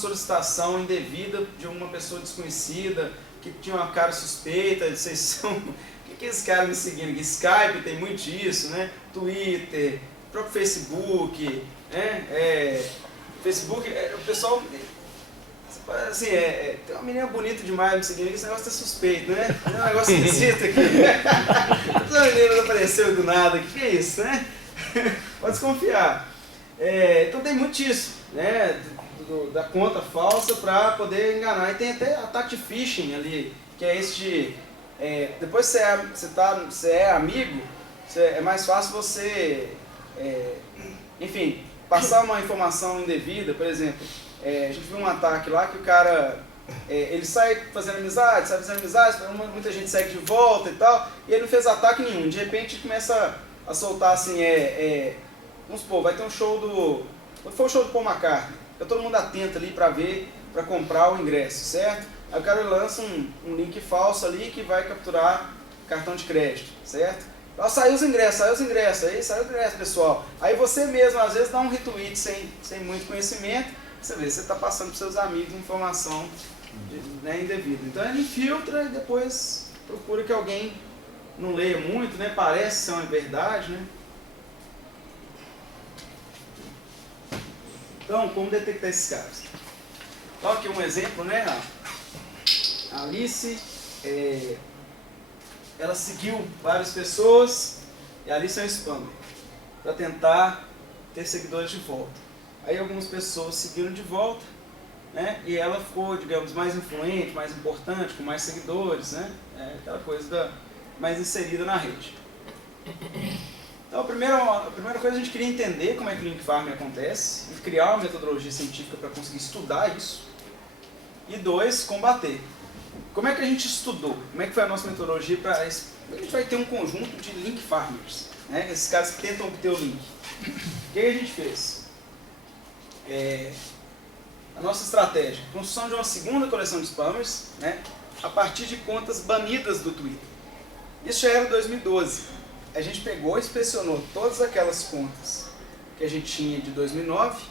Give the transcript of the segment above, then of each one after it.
solicitação indevida de uma pessoa desconhecida, que tinha uma cara suspeita, vocês são... O que esses caras me seguindo aqui? Skype tem muito disso, né? Twitter, próprio Facebook, né? Facebook, o pessoal... Assim, tem uma menina bonita demais me seguindo aqui, esse negócio tá suspeito, né? É um negócio esquisito aqui. Essa menina apareceu do nada aqui, que é isso, né? Pode desconfiar. Então tem muito disso, né? Da conta falsa para poder enganar. E tem até ataque de phishing ali, que é esse de... depois você é amigo, é mais fácil você, enfim, passar uma informação indevida. Por exemplo, a gente viu um ataque lá que o cara, ele sai fazendo amizade, muita gente segue de volta e tal, e ele não fez ataque nenhum. De repente começa a soltar assim, vamos supor, vai ter um show quando for o show do Paul McCartney, fica todo mundo atento ali para ver, para comprar o ingresso, certo? Aí o cara lança um link falso ali que vai capturar cartão de crédito, certo? Saiu os ingressos, aí saiu o ingresso, pessoal. Aí você mesmo, às vezes, dá um retweet sem muito conhecimento, você vê, você está passando para os seus amigos informação indevida. Então ele filtra e depois procura que alguém não leia muito, né? Parece ser uma verdade, né? Então, como detectar esses caras? Então aqui um exemplo, né? A Alice, ela seguiu várias pessoas, e a Alice é um spammer, para tentar ter seguidores de volta. Aí algumas pessoas seguiram de volta, né? E ela ficou, digamos, mais influente, mais importante, com mais seguidores, né? Aquela coisa mais inserida na rede. Então a primeira coisa, a gente queria entender como é que o link farming acontece, e criar uma metodologia científica para conseguir estudar isso. E 2, combater. Como é que a gente estudou? Como é que foi a nossa metodologia para isso? A gente vai ter um conjunto de link farmers, né? Esses caras que tentam obter o link. O que a gente fez? A nossa estratégia, construção de uma segunda coleção de spammers, né? A partir de contas banidas do Twitter. Isso já era 2012. A gente pegou e inspecionou todas aquelas contas que a gente tinha de 2009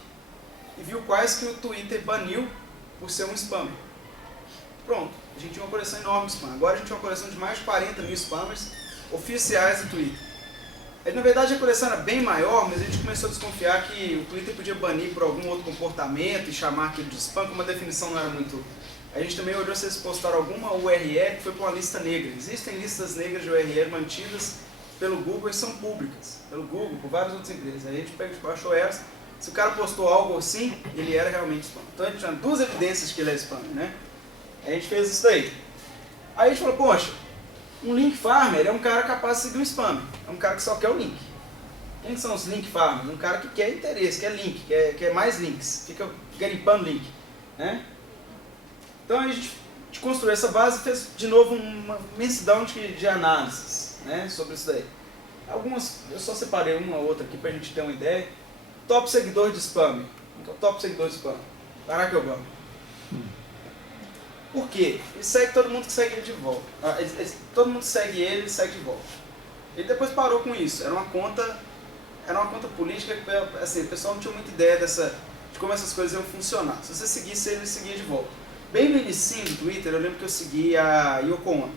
e viu quais que o Twitter baniu por ser um spammer. Pronto, a gente tinha uma coleção enorme de spam. Agora a gente tem uma coleção de mais de 40 mil spammers oficiais do Twitter. Na verdade a coleção era bem maior, mas a gente começou a desconfiar que o Twitter podia banir por algum outro comportamento e chamar aquilo de spam, como a definição não era muito... A gente também olhou se eles postaram alguma URL que foi para uma lista negra. Existem listas negras de URL mantidas pelo Google e são públicas. Pelo Google, por várias outras empresas. Aí a gente achou elas. Se o cara postou algo assim, ele era realmente spam. Então a gente tinha 2 evidências que ele é spam, né? A gente fez isso daí. Aí a gente falou, poxa, um link farmer é um cara capaz de seguir um spam. É um cara que só quer o link. Quem são os link farmers? Um cara que quer interesse, quer link, quer mais links, fica garimpando link, né? Então a gente construiu essa base e fez de novo uma imensidão de análises, né, sobre isso daí. Algumas, eu só separei uma ou outra aqui para a gente ter uma ideia. Top seguidor de spam. Então, top seguidor de spam. Barack Obama. Por quê? Ele segue todo mundo que segue ele de volta. Todo mundo segue ele e segue de volta. Ele depois parou com isso. Era uma conta política que, assim, o pessoal não tinha muita ideia de como essas coisas iam funcionar. Se você seguisse ele seguia de volta. Bem no início do Twitter, eu lembro que eu segui a Yoko Ono.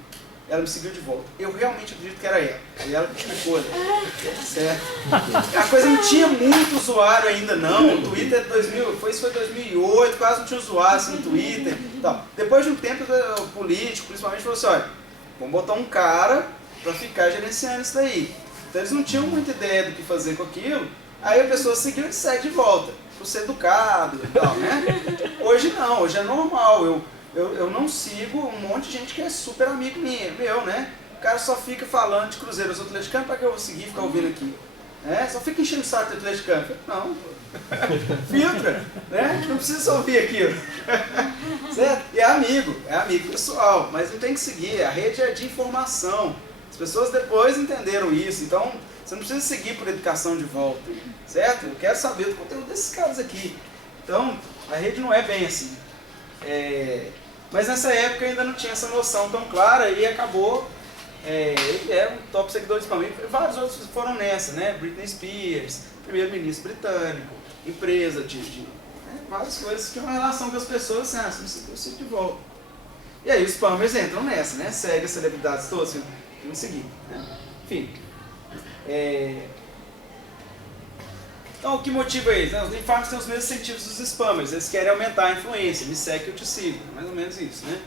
Ela me seguiu de volta. Eu realmente acredito que era ela. E ela que explicou, né? Certo? A coisa não tinha muito usuário ainda, não. O Twitter isso foi 2008, quase não tinha usuário assim, no Twitter. Então, depois de um tempo, o político, principalmente, falou assim, olha, vamos botar um cara para ficar gerenciando isso daí. Então eles não tinham muita ideia do que fazer com aquilo. Aí a pessoa seguiu e segue de volta, por ser educado e tal, né? Hoje não, hoje é normal. Eu não sigo um monte de gente que é super amigo meu, né? O cara só fica falando de Cruzeiro, eu sou atleticano, para que eu vou seguir e ficar ouvindo aqui? Só fica enchendo o saco de atleticano. Não, filtra, né? Não precisa ouvir aquilo. Certo? E é amigo pessoal, mas não tem que seguir, a rede é de informação. As pessoas depois entenderam isso, então você não precisa seguir por educação de volta, certo? Eu quero saber do conteúdo desses caras aqui. Então, a rede não é bem assim. Mas nessa época ainda não tinha essa noção tão clara e acabou, ele era um top seguidor de spam. Vários outros foram nessa, né? Britney Spears, primeiro-ministro britânico, empresa né? Várias coisas que é uma relação com as pessoas, assim, eu sinto de volta. E aí os spammers entram nessa, né? Segue as celebridades todas, vamos seguir, né? Enfim. Então, o que motiva eles? Os lead farmers têm os mesmos incentivos dos spammers, eles querem aumentar a influência, me segue que eu te sigo, mais ou menos isso, né?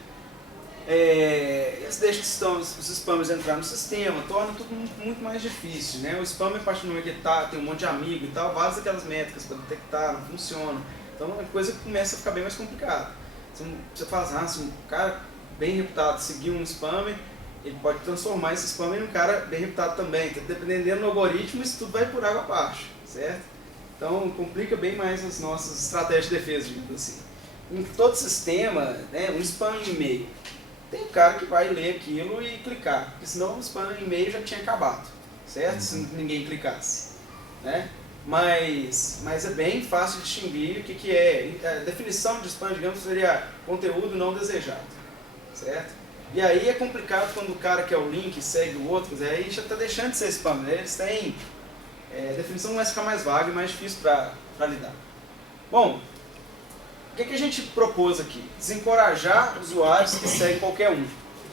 Eles deixam os spammers entrar no sistema, torna tudo muito mais difícil, né? O spammer, a partir do momento que ele tem um monte de amigo e tal, várias daquelas métricas para detectar, não funciona. Então a coisa começa a ficar bem mais complicada. Você fala assim, se um cara bem reputado seguir um spammer, ele pode transformar esse spammer em um cara bem reputado também. Então, dependendo do algoritmo, isso tudo vai por água abaixo, certo? Então complica bem mais as nossas estratégias de defesa, digamos assim. Em todo sistema, né, um spam em e-mail, tem um cara que vai ler aquilo e clicar, porque senão o spam em e-mail já tinha acabado, certo? Se ninguém clicasse, né? Mas é bem fácil distinguir o que é. A definição de spam, digamos, seria conteúdo não desejado, certo? E aí é complicado quando o cara quer o link segue o outro, aí já está deixando de ser spam, né? Eles têm... a definição vai ficar mais vaga e mais difícil para lidar. Bom, o que a gente propôs aqui? Desencorajar usuários que seguem qualquer um.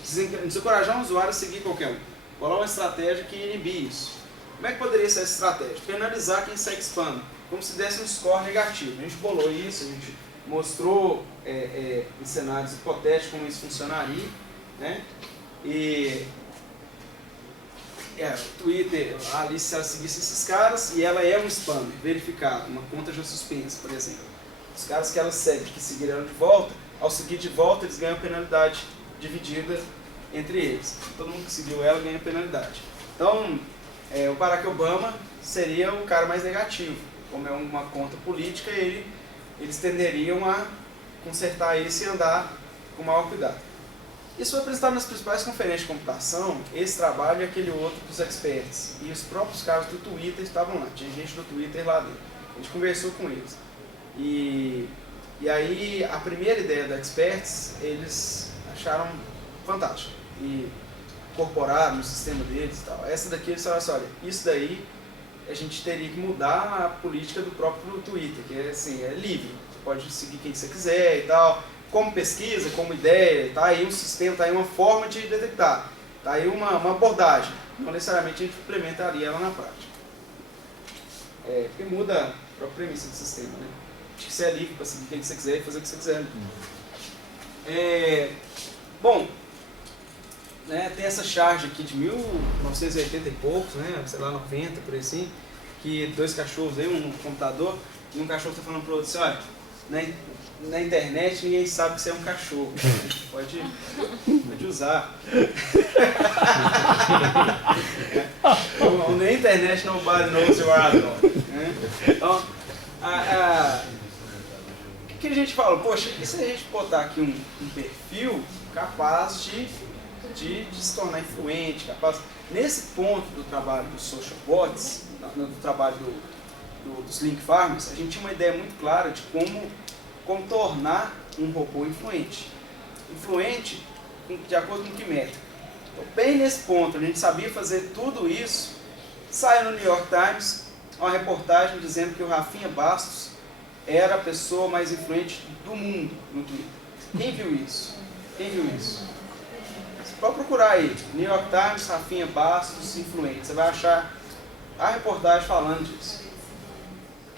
Desencorajar um usuário a seguir qualquer um. Bolar uma estratégia que inibe isso. Como é que poderia ser essa estratégia? Penalizar quem segue spam, como se desse um score negativo. A gente bolou isso, a gente mostrou em cenários hipotéticos como isso funcionaria, né? E o Twitter, a Alice, se ela seguisse esses caras, e ela é um spammer verificado, uma conta já suspensa, por exemplo. Os caras que ela segue, que seguiram de volta, ao seguir de volta eles ganham penalidade dividida entre eles. Todo mundo que seguiu ela ganha penalidade. Então, o Barack Obama seria o cara mais negativo. Como é uma conta política, eles tenderiam a consertar isso e andar com maior cuidado. Isso foi apresentado nas principais conferências de computação, esse trabalho e aquele outro dos experts. E os próprios caras do Twitter estavam lá, tinha gente do Twitter lá dentro. A gente conversou com eles. E aí a primeira ideia da Experts eles acharam fantástica e incorporaram no sistema deles e tal. Essa daqui eles falaram assim, olha, isso daí a gente teria que mudar a política do próprio Twitter, que assim, é livre, você pode seguir quem você quiser e tal, como pesquisa, como ideia, tá aí um sistema, tá aí uma forma de detectar, tá aí uma abordagem, não necessariamente a gente implementaria ela na prática. Porque muda a própria premissa do sistema, né? Acho que você é livre para seguir quem você quiser e fazer o que você quiser. Bom, né, tem essa charge aqui de 1980 e poucos, né, sei lá, 90, por aí assim, que dois cachorros aí, um no computador, e um cachorro está falando para o outro assim, olha, na internet ninguém sabe que você é um cachorro, pode usar. Na internet nobody knows you are a dog. Né? Então, o que a gente fala? Poxa, e se a gente botar aqui um perfil capaz de se tornar influente, capaz... Nesse ponto do trabalho dos social bots, do trabalho dos link farmers, a gente tinha uma ideia muito clara de como tornar um robô influente. Influente de acordo com que métrica. Então, bem nesse ponto, a gente sabia fazer tudo isso, saiu no New York Times uma reportagem dizendo que o Rafinha Bastos era a pessoa mais influente do mundo no Twitter. Quem viu isso? Quem viu isso? Você pode procurar aí, New York Times, Rafinha Bastos, influente. Você vai achar a reportagem falando disso.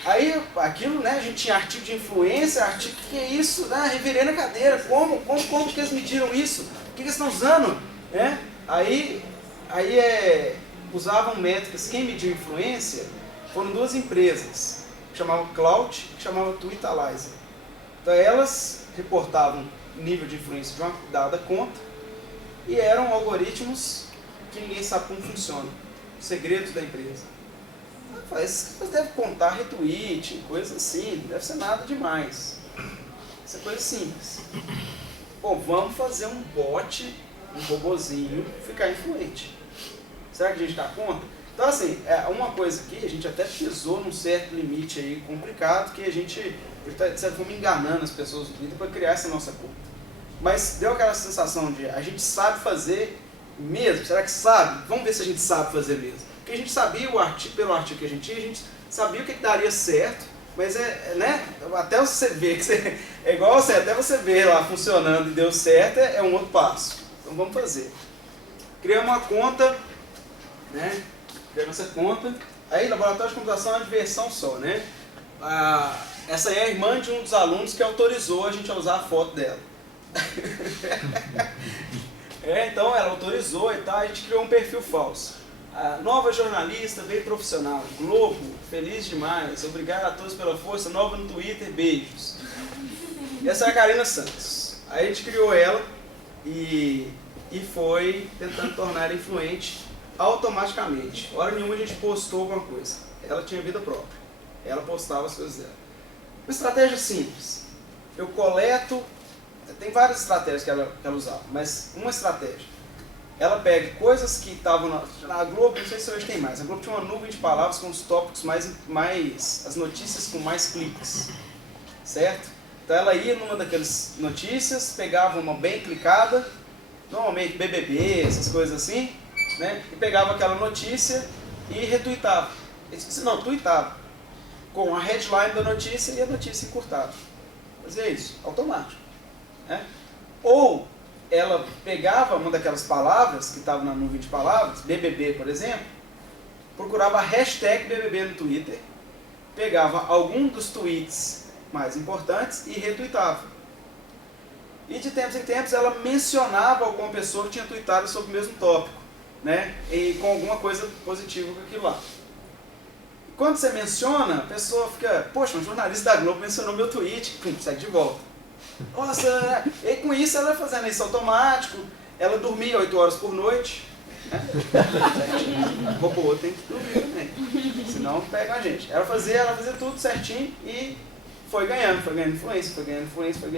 Aí, aquilo, né, a gente tinha artigo de influência, artigo que é isso, né, revirei na cadeira, como que eles mediram isso? O que eles estão usando? Né? Aí usavam métricas, quem mediu influência foram duas empresas, que chamavam Cloud e que chamavam Tweetalizer. Então elas reportavam o nível de influência de uma dada conta e eram algoritmos que ninguém sabe como funcionam, segredos da empresa. Esses caras devem contar retweet, coisa assim, não deve ser nada demais. Isso é coisa simples. Bom, vamos fazer um bot, um robozinho, ficar influente. Será que a gente dá conta? Então assim, uma coisa aqui, a gente até pisou num certo limite aí complicado, que a gente está de certa forma enganando as pessoas do Twitter para criar essa nossa conta. Mas deu aquela sensação de a gente sabe fazer mesmo? Será que sabe? Vamos ver se a gente sabe fazer mesmo. Porque a gente sabia pelo artigo que a gente tinha, a gente sabia o que daria certo, Mas né? Até você ver que é igual você, até você ver lá funcionando e deu certo, é um outro passo. Então vamos fazer. Criamos uma conta, né? Criamos essa conta. Aí, laboratório de computação é uma diversão só, né? Essa aí é a irmã de um dos alunos que autorizou a gente a usar a foto dela. Então ela autorizou e tal, a gente criou um perfil falso. A nova jornalista veio profissional, Globo, feliz demais, obrigado a todos pela força, nova no Twitter, beijos. Essa é a Karina Santos. Aí a gente criou ela e foi tentando tornar ela influente automaticamente. Hora nenhuma a gente postou alguma coisa. Ela tinha vida própria. Ela postava as coisas dela. Uma estratégia simples. Eu coleto, tem várias estratégias que ela usava, mas uma estratégia. Ela pega coisas que estavam na Globo, não sei se hoje tem mais. A Globo tinha uma nuvem de palavras com os tópicos as notícias com mais cliques, certo? Então ela ia numa daquelas notícias, pegava uma bem clicada, normalmente BBB, essas coisas assim, né? E pegava aquela notícia e retuitava. Não, tuitava, com a headline da notícia e a notícia encurtada. Fazia isso, automático, né? Ou ela pegava uma daquelas palavras que estava na nuvem de palavras, BBB, por exemplo, procurava a hashtag BBB no Twitter, pegava algum dos tweets mais importantes e retuitava. E de tempos em tempos ela mencionava alguma pessoa que tinha tweetado sobre o mesmo tópico, né? E com alguma coisa positiva com aquilo lá. Quando você menciona, a pessoa fica, poxa, um jornalista da Globo mencionou meu tweet, pum, segue de volta. Nossa, e com isso ela fazendo isso automático, ela dormia 8 horas por noite, né? O robô tem que dormir também, senão pega a gente. Ela fazia tudo certinho e foi ganhando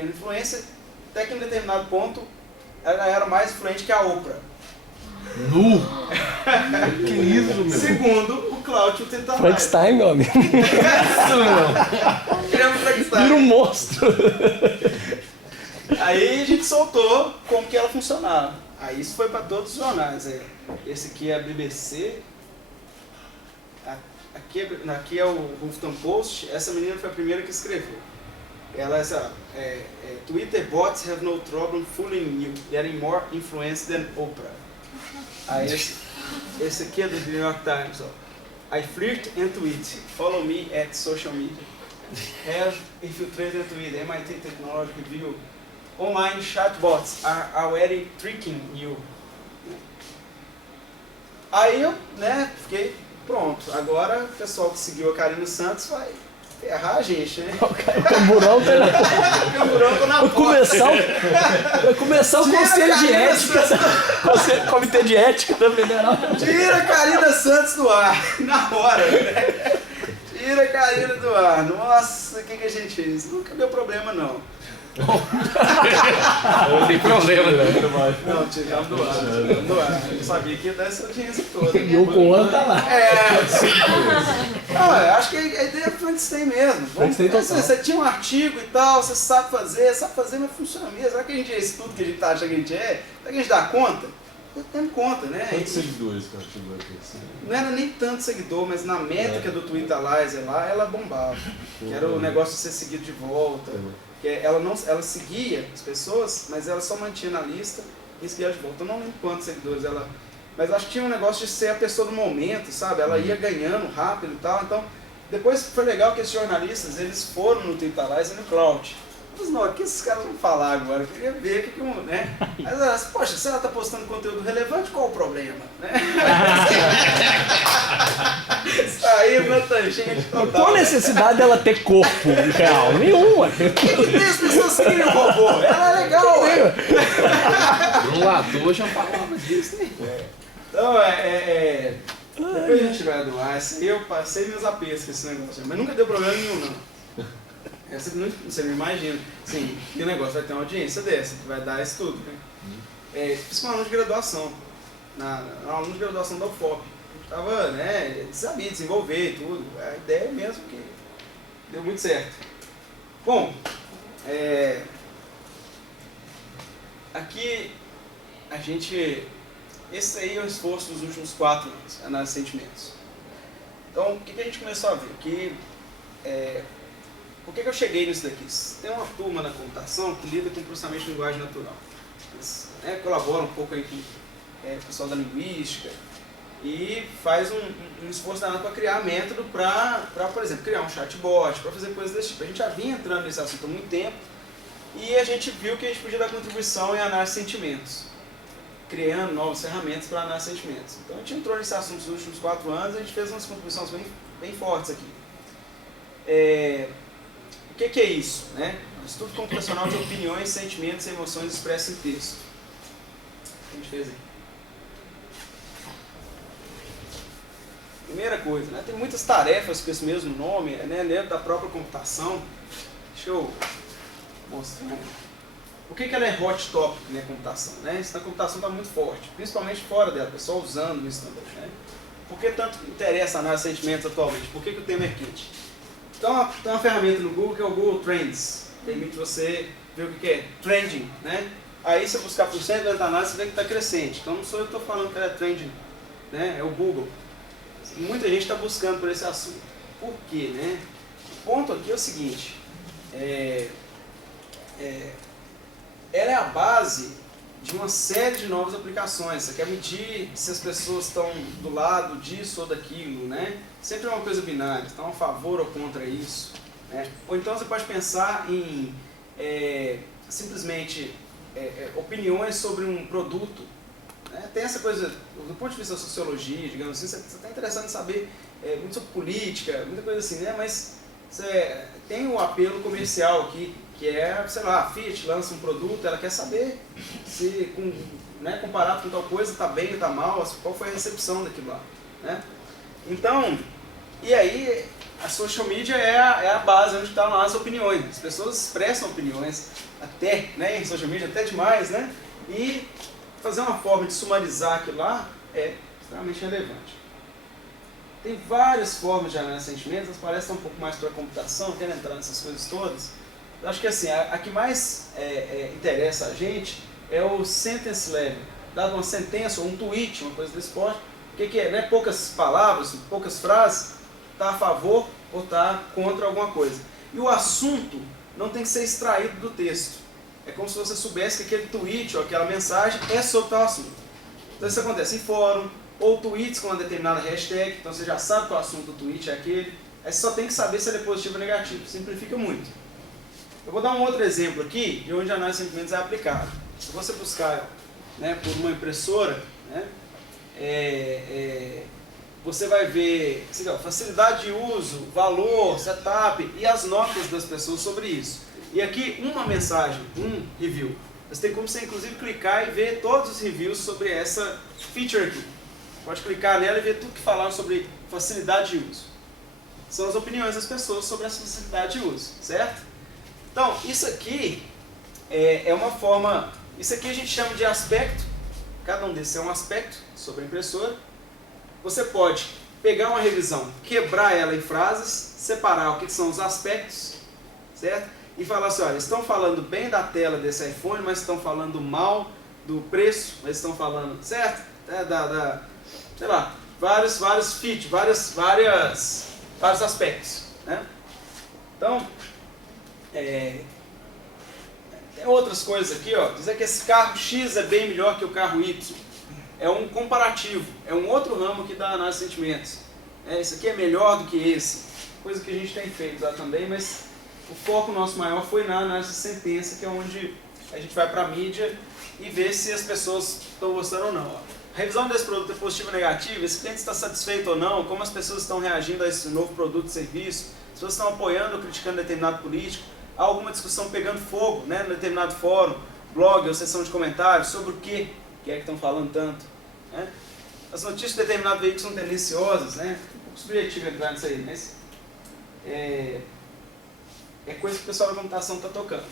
influência, até que em um determinado ponto ela era mais influente que a Oprah. Nu! Que isso, meu? Segundo o Cláudio Tentar. Frankenstein, meu amigo. Criamos Frankenstein. Vira um monstro. Aí a gente soltou como que ela funcionava. Aí isso foi para todos os jornais. Esse aqui é a BBC. Aqui é o Huffington Post. Essa menina foi a primeira que escreveu. Ela Twitter bots have no problem fooling you, getting more influence than Oprah. Aí esse aqui é do New York Times, ó. I flirt and tweet. Follow me at social media. Have infiltrated Twitter. MIT Technology Review. Online chatbots are already tricking you. Aí eu, né, fiquei pronto. Agora o pessoal que seguiu a Karina Santos vai ferrar a gente, né? O camburão tá na O camburão tá na porta. Vai começar o conselho de ética, comitê de ética da Federal. Tira a Karina Santos do ar, na hora, né? Tira a Karina do ar. Nossa, o que a gente fez? Nunca deu problema, não. Não tem problema, né? Não, tiramos do ar. Eu sabia que ia dar essa audiência toda. E o Coan tá lá. Não, eu acho que a ideia foi Frankenstein mesmo. Você tinha um artigo e tal, você sabe fazer, mas funciona mesmo. Será que a gente é isso tudo que a gente acha que a gente é? Será que a gente dá conta? Eu tenho conta, né? Quantos seguidores que eu chegou aqui? Não era nem tanto seguidor, mas na métrica do Twittalizer lá, ela bombava. Que era o negócio de ser seguido de volta. Que ela seguia as pessoas, mas ela só mantinha na lista e seguia de volta. Eu não lembro quantos seguidores ela... Mas acho que tinha um negócio de ser a pessoa do momento, sabe? Ela ia ganhando rápido e tal. Então, depois foi legal que esses jornalistas, eles foram no Twittalizer e no Cloud. Mas não, o que esses caras vão falar agora? Eu queria ver o que né? Mas, poxa, se ela está postando conteúdo relevante, qual o problema? Né? Saiu na tangente total. Qual a necessidade dela ter corpo real? Nenhuma. Por que as pessoas seguem o robô? Ela é legal, ué. Um lador já falava disso, né? Então, depois a gente vai do ar. Eu passei meus apertos com esse negócio, mas nunca deu problema nenhum, não. Você não imagina, sim, que o negócio vai ter uma audiência dessa, que vai dar isso tudo, né? Fiz com um aluno de graduação, um aluno de graduação da UFOP. A gente estava, né, sabia desenvolver e tudo, a ideia mesmo que deu muito certo. Bom, aqui a gente, esse aí é o esforço dos últimos 4 anos, análise de sentimentos. Então, o que a gente começou a ver? Que Por que eu cheguei nisso daqui? Tem uma turma na computação que lida com processamento de linguagem natural. Eles colaboram um pouco aí com o pessoal da linguística e faz um esforço danado para criar método para, por exemplo, criar um chatbot, para fazer coisas desse tipo. A gente já vinha entrando nesse assunto há muito tempo e a gente viu que a gente podia dar contribuição em análise de sentimentos, criando novas ferramentas para análise de sentimentos. Então a gente entrou nesse assunto nos últimos 4 anos e a gente fez umas contribuições bem fortes aqui. O que é isso? Né? Estudo computacional de opiniões, sentimentos e emoções expressos em texto. O que a gente fez aí? Primeira coisa, né? Tem muitas tarefas com esse mesmo nome, né? Dentro da própria computação. Deixa eu mostrar. Por que ela é hot topic, né, computação? Né? Isso na computação está muito forte, principalmente fora dela, o pessoal usando isso também. Né? Por que tanto interessa a análise de sentimentos atualmente? Por que o tema é quente? Então, tem uma ferramenta no Google que é o Google Trends. Permite você ver o que é trending, né? Aí, se você buscar por cento da análise, você vê que está crescente. Então, não sou eu que estou falando que ela é trending, né? É o Google. Muita gente está buscando por esse assunto. Por quê, né? O ponto aqui é o seguinte. Ela é a base de uma série de novas aplicações. Você quer medir se as pessoas estão do lado disso ou daquilo, né? Sempre é uma coisa binária, estão a favor ou contra isso. Né? Ou então você pode pensar em simplesmente opiniões sobre um produto. Né? Tem essa coisa, do ponto de vista da sociologia, digamos assim, você está interessado em saber muito sobre política, muita coisa assim, né? Mas você tem o apelo comercial aqui, que é, sei lá, a Fiat lança um produto, ela quer saber se, comparado com tal coisa, está bem ou está mal, qual foi a recepção daquilo lá. Né? Então, e aí, a social media é a base onde estão lá as opiniões. As pessoas expressam opiniões, até, né, em social media, até demais, né? E fazer uma forma de sumarizar aquilo lá é extremamente relevante. Tem várias formas de análise de sentimentos, elas parecem um pouco mais para a computação, quero entrar nessas coisas todas. Eu acho que assim, a que mais interessa a gente é o sentence level. Dado uma sentença ou um tweet, uma coisa desse porte, o que é? Não é poucas palavras, poucas frases, está a favor ou está contra alguma coisa. E o assunto não tem que ser extraído do texto. É como se você soubesse que aquele tweet ou aquela mensagem é sobre tal assunto. Então isso acontece em fórum, ou tweets com uma determinada hashtag, então você já sabe qual assunto do tweet é aquele. Aí você só tem que saber se ele é positivo ou negativo, simplifica muito. Eu vou dar um outro exemplo aqui de onde a análise de sentimentos é aplicada. Se você buscar, né, por uma impressora, né, você vai ver facilidade de uso, valor, setup e as notas das pessoas sobre isso. E aqui uma mensagem, um review. Você tem como você inclusive clicar e ver todos os reviews sobre essa feature aqui. Pode clicar nela e ver tudo que falaram sobre facilidade de uso. São as opiniões das pessoas sobre essa facilidade de uso, certo? Então, isso aqui é uma forma, isso aqui a gente chama de aspecto, cada um desses é um aspecto sobre a impressora. Você pode pegar uma revisão, quebrar ela em frases, separar o que são os aspectos, certo? E falar assim, olha, estão falando bem da tela desse iPhone, mas estão falando mal do preço, mas estão falando, certo? Sei lá, vários features, vários aspectos, né? Então, tem outras coisas aqui, ó, dizer que esse carro X é bem melhor que o carro Y. É um comparativo, é um outro ramo aqui da análise de sentimentos. Esse aqui é melhor do que esse, coisa que a gente tem feito lá também, mas o foco nosso maior foi na análise de sentença, que é onde a gente vai para a mídia e vê se as pessoas estão gostando ou não. Ó. A revisão desse produto é positiva ou negativa, esse cliente está satisfeito ou não, como as pessoas estão reagindo a esse novo produto e serviço, se vocês estão apoiando ou criticando determinado político, há alguma discussão pegando fogo, né, no determinado fórum, blog ou sessão de comentários, sobre o que é que estão falando tanto. Né? As notícias de determinados veículos são tendenciosas, né? Um pouco subjetivo entrar nisso aí, mas é coisa que o pessoal da computação está tocando.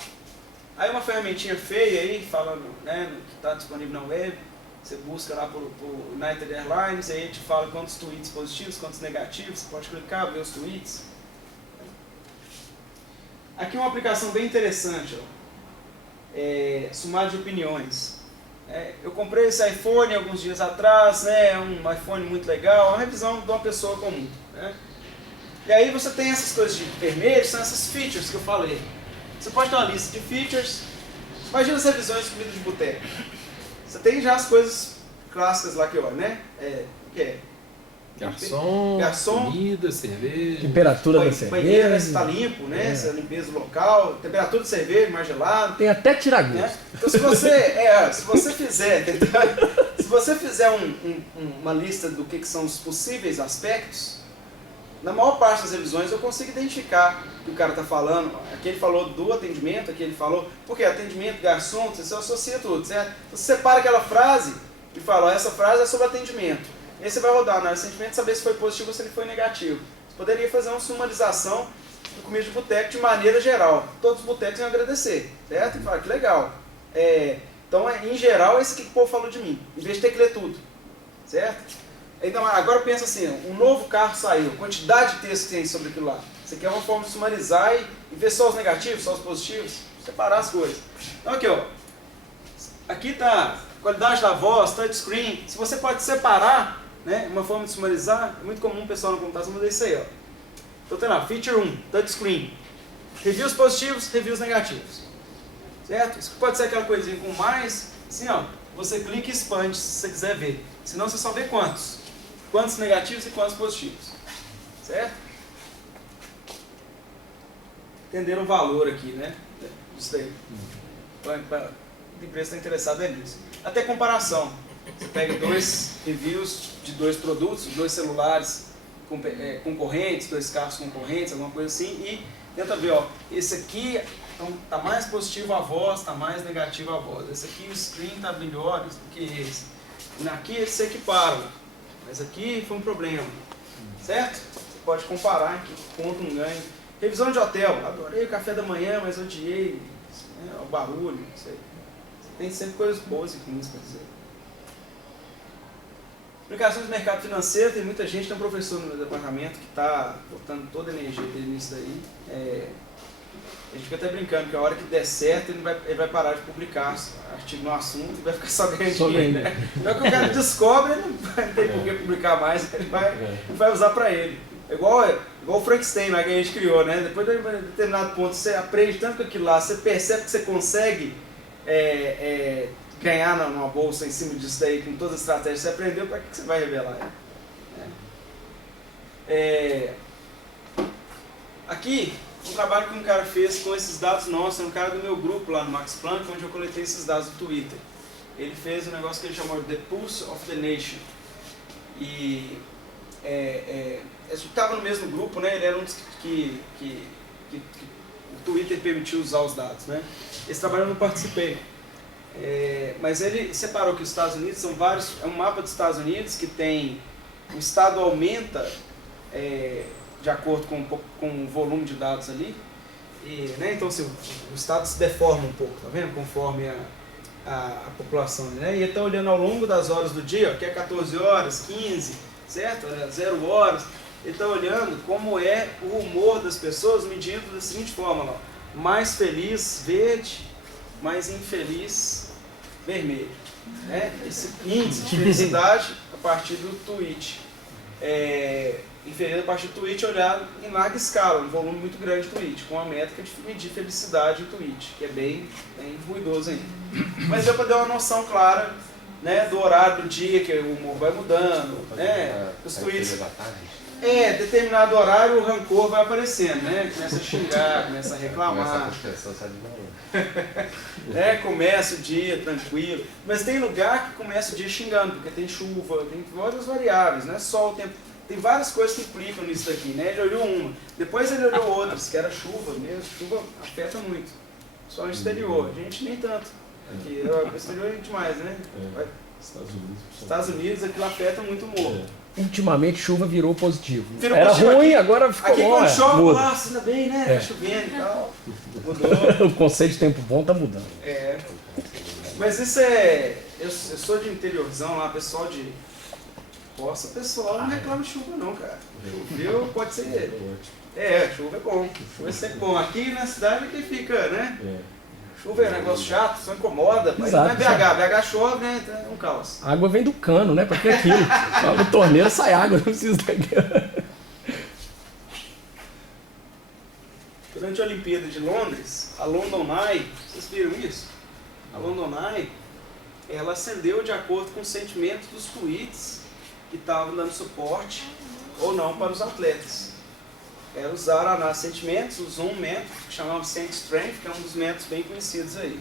Aí uma ferramentinha feia aí, falando, né, que está disponível na web, você busca lá por United Airlines, aí a gente fala quantos tweets positivos, quantos negativos, você pode clicar, ver os tweets. Aqui uma aplicação bem interessante, ó. Sumário de opiniões. Eu comprei esse iPhone alguns dias atrás, né, é um iPhone muito legal, é uma revisão de uma pessoa comum. Né? E aí você tem essas coisas de vermelho, são essas features que eu falei. Você pode ter uma lista de features. Imagina as revisões de comida de boteco. Você tem já as coisas clássicas lá que olha, né? O que é? Garçom, comida, cerveja. Temperatura da cerveja. Banheiro, se está limpo, né? Se a limpeza do local, temperatura de cerveja, mais gelado. Tem até tiragosto. Né? Então se você fizer, se você fizer uma lista do que são os possíveis aspectos, na maior parte das revisões eu consigo identificar o que o cara está falando. Aqui ele falou do atendimento, aqui ele falou, porque atendimento, garçom, você associa tudo, certo? Você separa aquela frase e fala, essa frase é sobre atendimento. E aí você vai rodar na área de sentimento saber se foi positivo ou se ele foi negativo. Você poderia fazer uma sumarização do comida de boteco de maneira geral. Todos os botecos iam agradecer, certo? E falar que legal. Então, em geral, é isso que o povo falou de mim, em vez de ter que ler tudo, certo? Então, agora pensa assim, um novo carro saiu, quantidade de texto que tem sobre aquilo lá. Você quer uma forma de sumarizar e ver só os negativos, só os positivos, separar as coisas. Então aqui, ó, aqui está qualidade da voz, touchscreen. Se você pode separar, né, uma forma de sumarizar, é muito comum o pessoal na computação fazer isso aí, ó. Então tem lá, feature 1, touchscreen. Reviews positivos, reviews negativos. Certo? Isso pode ser aquela coisinha com mais, assim, ó, você clica e expande se você quiser ver. Senão você só vê quantos. Quantos negativos e quantos positivos. Certo? Entenderam o valor aqui, né? Isso daí. A empresa está interessada nisso. Até comparação. Você pega 2 reviews de 2 produtos, 2 celulares concorrentes, 2 carros concorrentes, alguma coisa assim, e tenta ver, ó, esse aqui está mais positivo a voz, está mais negativo a voz. Esse aqui o screen está melhor do que esse. Aqui eles se equiparam, mas aqui foi um problema. Certo? Você pode comparar, que conta um ganho. Revisão de hotel, adorei o café da manhã, mas odiei o barulho, não sei. Tem sempre coisas boas e ruins para dizer. Aplicações do mercado financeiro, tem muita gente, tem um professor no meu departamento que está botando toda a energia dele nisso daí. A gente fica até brincando que a hora que der certo ele vai parar de publicar artigo no assunto e vai ficar só ganhando dinheiro. Né? Então que o cara descobre, ele não tem por que publicar mais, ele vai usar para ele. É igual o Frankenstein lá que a gente criou, né? Depois de um determinado ponto você aprende tanto com aquilo lá, você percebe que você consegue ganhar numa bolsa em cima disso daí, com todas as estratégias que você aprendeu, para que você vai revelar? Aqui, um trabalho que um cara fez com esses dados nossos, é um cara do meu grupo lá no Max Planck, onde eu coletei esses dados do Twitter. Ele fez um negócio que ele chamou de The Pulse of the Nation. E a gente estava no mesmo grupo, né? Ele era um dos que o Twitter permitiu usar os dados, né? Esse trabalho eu não participei. Mas ele separou que os Estados Unidos são vários, é um mapa dos Estados Unidos que tem, o estado aumenta de acordo com o volume de dados ali, né? Então assim, o estado se deforma um pouco, tá vendo? Conforme a população, né? E ele está olhando ao longo das horas do dia, ó, que é 14 horas, 15, certo? 0 horas, ele está olhando como é o humor das pessoas, medindo da seguinte forma, ó, mais feliz, verde, mais infeliz, vermelho. Né? Esse índice de felicidade a partir do tweet. Inferido a partir do tweet olhado em larga escala, um volume muito grande de tweet, com a métrica de medir felicidade em tweet, que é bem ruidoso ainda. Mas deu para dar uma noção clara, né, do horário do dia, que o humor vai mudando, né, os tweets. Determinado horário o rancor vai aparecendo, né? Começa a xingar, começa a reclamar. Começa o dia tranquilo. Mas tem lugar que começa o dia xingando, porque tem chuva, tem várias variáveis, não é só o tempo. Tem várias coisas que implicam nisso daqui, né? Ele olhou uma, depois ele olhou outras, que era chuva mesmo. Chuva afeta muito, só no exterior. A gente nem tanto. Aqui, o exterior é demais, né? Estados Unidos, aquilo afeta muito o humor. Ultimamente chuva virou positivo. Era ruim, aqui, agora ficou aqui bom. Aqui quando chove, lá, ainda bem, né? Tá chovendo e tal. Mudou. O conceito de tempo bom tá mudando. Mas isso eu sou de interiorzão lá, pessoal de roça, pessoal não reclama de chuva não, cara. Choveu, pode ser. Chuva é bom. Chuva é sempre bom. Aqui na cidade que fica, né? Chuva é um negócio chato, só incomoda. Mas não é BH chove, né? Então é um caos. A água vem do cano, né? Pra que aquilo? Na torneira sai água, não precisa daquilo. durante a Olimpíada de Londres, a London Eye, vocês viram isso? A London Eye, ela acendeu de acordo com o sentimento dos tweets que estavam dando suporte ou não para os atletas. Usaram a análise de sentimentos, usou um método que chamava Sent Strength, que é um dos métodos bem conhecidos aí.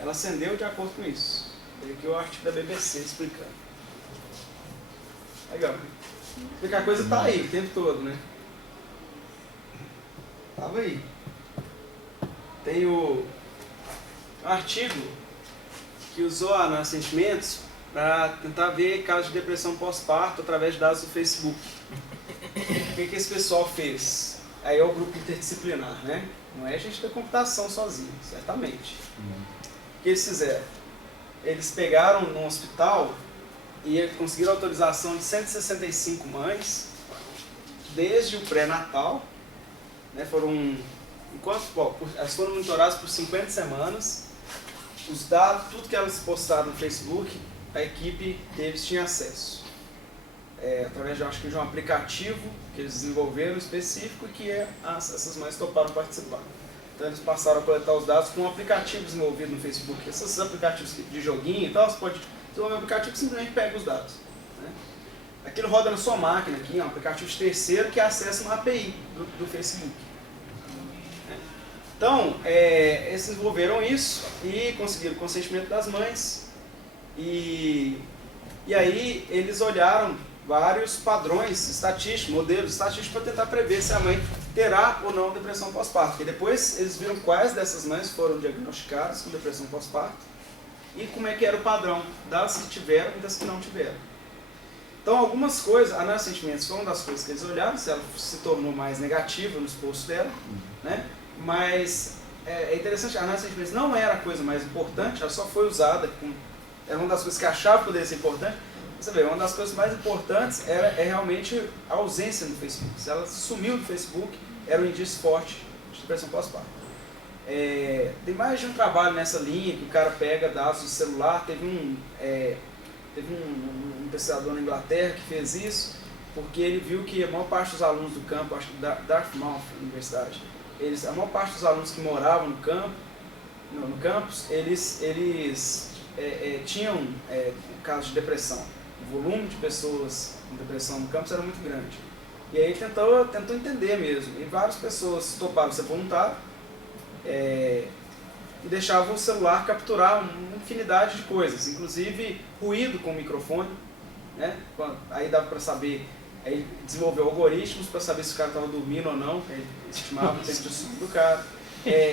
Ela acendeu de acordo com isso. Aqui o artigo da BBC explicando. Legal. Porque a coisa está aí o tempo todo, né? Estava aí. Tem um artigo que usou a análise de sentimentos para tentar ver casos de depressão pós-parto através de dados do Facebook. O que esse pessoal fez? Aí é o grupo interdisciplinar, né? Não é a gente da computação sozinho, certamente. O que eles fizeram? Eles pegaram num hospital e conseguiram autorização de 165 mães, desde o pré-natal, né? Elas foram monitoradas por 50 semanas. Os dados, tudo que elas postaram no Facebook, a equipe deles tinha acesso. Através de um aplicativo que eles desenvolveram específico e que essas mães toparam participar. Então eles passaram a coletar os dados com um aplicativo desenvolvido no Facebook. Esses aplicativos de joguinho e tal, você pode desenvolver um aplicativo que simplesmente pega os dados, né? Aquilo roda na sua máquina aqui, é um aplicativo de terceiro que acessa uma API do Facebook. Então, eles desenvolveram isso e conseguiram o consentimento das mães. E aí eles olharam vários padrões estatísticos, modelos estatísticos para tentar prever se a mãe terá ou não depressão pós-parto. E depois eles viram quais dessas mães foram diagnosticadas com depressão pós-parto e como é que era o padrão das que tiveram e das que não tiveram. Então algumas coisas, a análise de sentimentos foi uma das coisas que eles olharam, se ela se tornou mais negativa no esforço dela, né? Mas é interessante, a análise de sentimentos não era a coisa mais importante, ela só foi usada, era uma das coisas que achava que poderia ser importante. Você vê, uma das coisas mais importantes é realmente a ausência no Facebook. Se ela sumiu do Facebook, era um indício forte de depressão pós-parto. Tem mais de um trabalho nessa linha, que o cara pega dados do celular. Teve um pesquisador na Inglaterra que fez isso, porque ele viu que a maior parte dos alunos do campo, acho que da Dartmouth Universidade, a maior parte dos alunos que moravam no campus, eles tinham casos de depressão. O volume de pessoas com depressão no campus era muito grande. E aí tentou entender mesmo. E várias pessoas toparam ser voluntário e deixavam o celular capturar uma infinidade de coisas, inclusive ruído com o microfone, né? Aí dava para saber, aí desenvolveu algoritmos para saber se o cara estava dormindo ou não, ele estimava o tempo de sono do cara.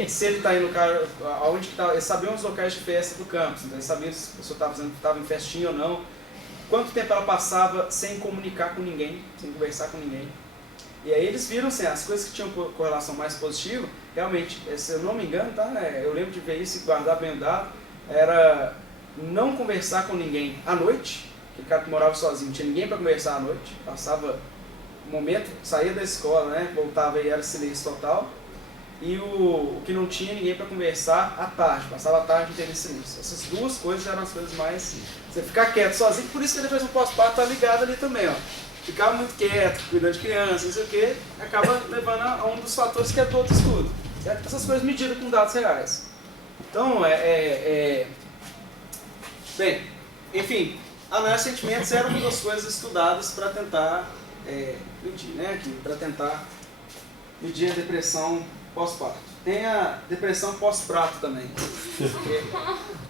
Se ele está indo no cara, aonde que tá, ele sabia os locais de festa do campus, então ele sabia se a pessoa estava em festinha ou não, quanto tempo ela passava sem comunicar com ninguém, sem conversar com ninguém. E aí eles viram assim, as coisas que tinham correlação mais positiva, realmente, se eu não me engano, tá, eu lembro de ver isso e guardar bem o dado, era não conversar com ninguém à noite, que o cara que morava sozinho, não tinha ninguém para conversar à noite, passava um momento, saía da escola, né, voltava e era silêncio total, e o que não tinha ninguém para conversar à tarde, passava a tarde inteira em silêncio. Essas duas coisas eram as coisas mais... Você ficar quieto sozinho, por isso que a depressão pós-parto está ligada ali também, ó. Ficar muito quieto, cuidando de criança, não sei o que, acaba levando a um dos fatores que é do outro estudo. Essas coisas medidas com dados reais. Então, bem, enfim, análise de sentimentos era uma das coisas estudadas para tentar medir, né, para tentar medir a depressão pós-parto. Tem a depressão pós-prato também.